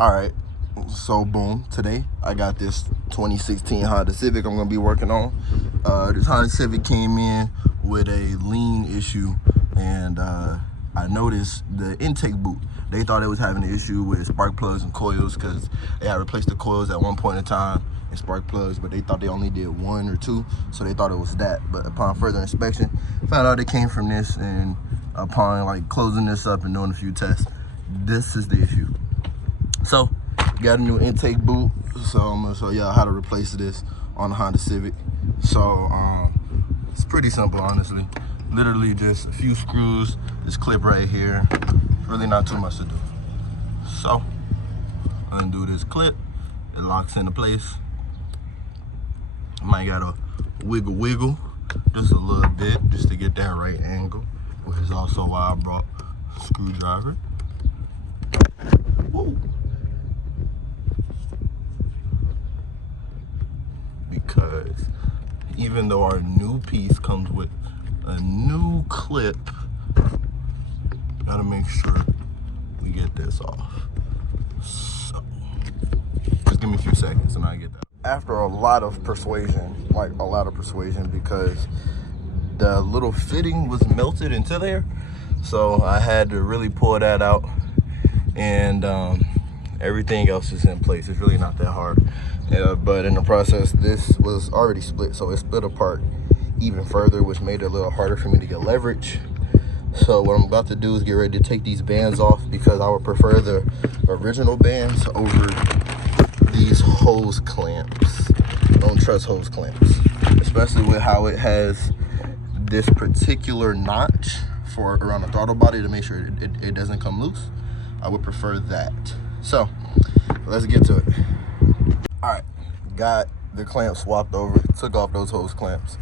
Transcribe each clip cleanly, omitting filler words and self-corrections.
All right, so boom, today I got this 2016 Honda Civic I'm gonna be working on. This Honda Civic came in with a lean issue, and I noticed the intake boot. They thought it was having an issue with spark plugs and coils because they had replaced the coils at one point in time and spark plugs, but they thought they only did one or two, so they thought it was that. But upon further inspection, found out it came from this, and upon like closing this up and doing a few tests, this is the issue. So, got a new intake boot, so I'm gonna show y'all how to replace this on the Honda Civic. So, it's pretty simple, honestly. Literally just a few screws, this clip right here. Really not too much to do. So, undo this clip, it locks into place. Might gotta wiggle just a little bit just to get that right angle, which is also why I brought a screwdriver. Woo. Because even though our new piece comes with a new clip, gotta make sure we get this off. So just give me a few seconds and I get that. After a lot of persuasion, because the little fitting was melted into there, so I had to really pull that out, and everything else is in place. It's really not that hard. But in the process, this was already split, so it split apart even further, which made it a little harder for me to get leverage. So what I'm about to do is get ready to take these bands off, because I would prefer the original bands over these hose clamps. Don't trust hose clamps, especially with how it has this particular notch for around the throttle body to make sure it doesn't come loose. I would prefer that. So let's get to it. All right, got the clamp swapped over, took off those hose clamps.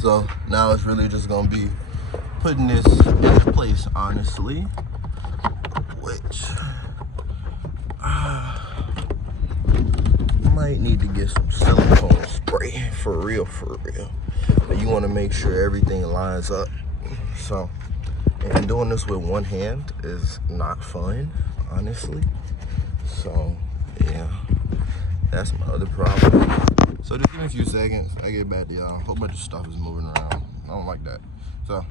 So now it's really just gonna be putting this in place, honestly, which might need to get some silicone spray for real. But you wanna make sure everything lines up. So, and doing this with one hand is not fun, honestly. So, yeah. That's my other problem. So just give me a few seconds. I get back to y'all. A whole bunch of stuff is moving around. I don't like that. So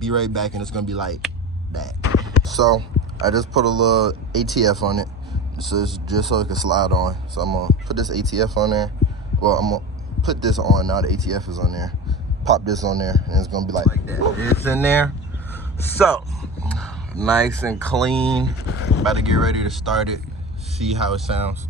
be right back, and it's gonna be like that. So I just put a little ATF on it. So it's just so it can slide on. So I'm gonna put this ATF on there. Well, I'm gonna put this on now. The ATF is on there. Pop this on there, and it's gonna be like that. It's in there. So nice and clean. About to get ready to start it. See how it sounds.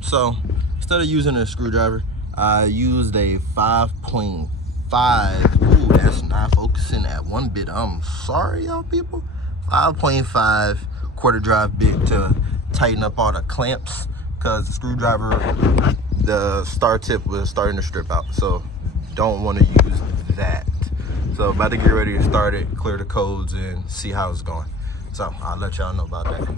So instead of using a screwdriver, I used a 5.5. Ooh, that's not focusing at one bit. I'm sorry, y'all people. 5.5 quarter drive bit to tighten up all the clamps, because the screwdriver, the star tip was starting to strip out. So don't want to use that. So about to get ready to start it, clear the codes, and see how it's going. So I'll let y'all know about that.